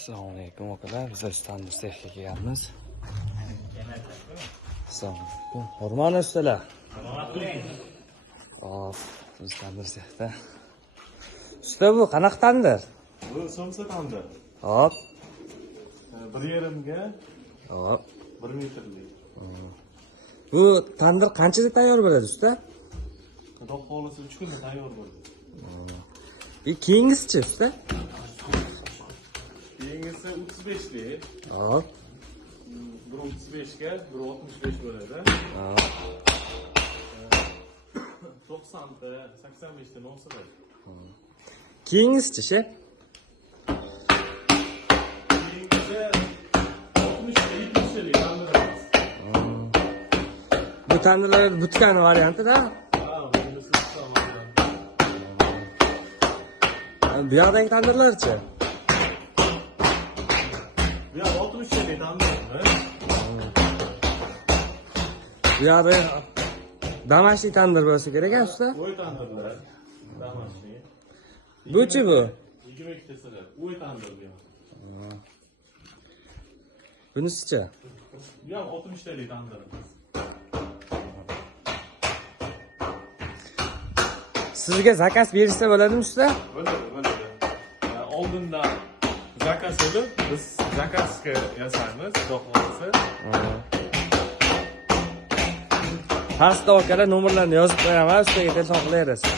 Assalomu alaykum akalar. Biz Istanbul sexga kelganmiz. Assalomu alaykum. Hurmat ustalar. Hop, Istanbul sexda. Usta bu qanaqa tandir? Bu somsa tandir. Hop. 1,5 ga Hop. 1 metrlik. Bu tandir qanchada tayyor bo'ladi usta? Xudo xohlasa 3 kunda tayyor bo'ladi. Keyingisi usta? Keyingisi 35lik. Hop. 1,35 ga 1,65 bo'ladi. Hop. 90 ta, 85 ta non sig'adi. Keyingisi shef? Keyingisi 60 ta, 70 talik tandiramiz. Bu tandirlar butkan variantida. Ha, bunisi tamam. Bu yoqdagi tandirlarchi? Bu yoq 60 talik tandiramiz. Bu yoqda damashli tandir bo'lsa kerak a usta? O'y tandirlar. Damashli. Buchi bu? 22 ta sig'adi. O'y tandir bu yoq. Bunisichi? Bu yoq 60 talik tandiramiz. Sizga zakaz berishsa bo'ladimi usta? Bo'ladi, bo'ladi. Oldindan zakaz olib, biz zakazga yasaymiz, xudo xohlasa. Pastda akalar nomerlarni yozib qo'yaman, ustaga telefon qilaverasiz.